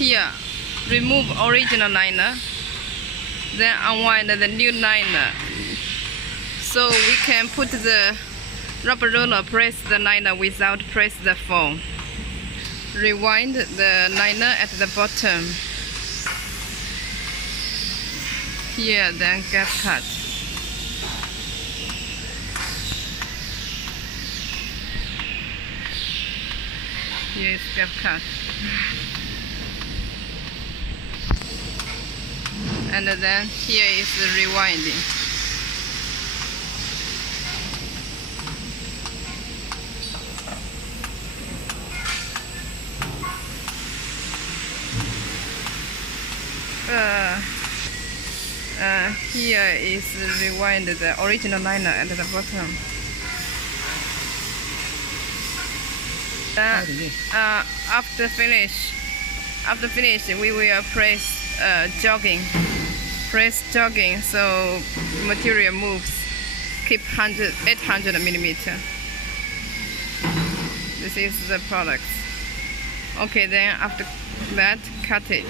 here, remove original liner, then unwind the new liner. So we can put the rubber roller, press the liner without press the foam. Rewind the liner at the bottom. Here, then gap cut. Here is gap cut. And then here is the rewinding. Here is rewind the original liner at the bottom. After finish, we will press jogging. Press jogging so material moves. Keep 800 millimeter. This is the product. Okay, then after that, cut it.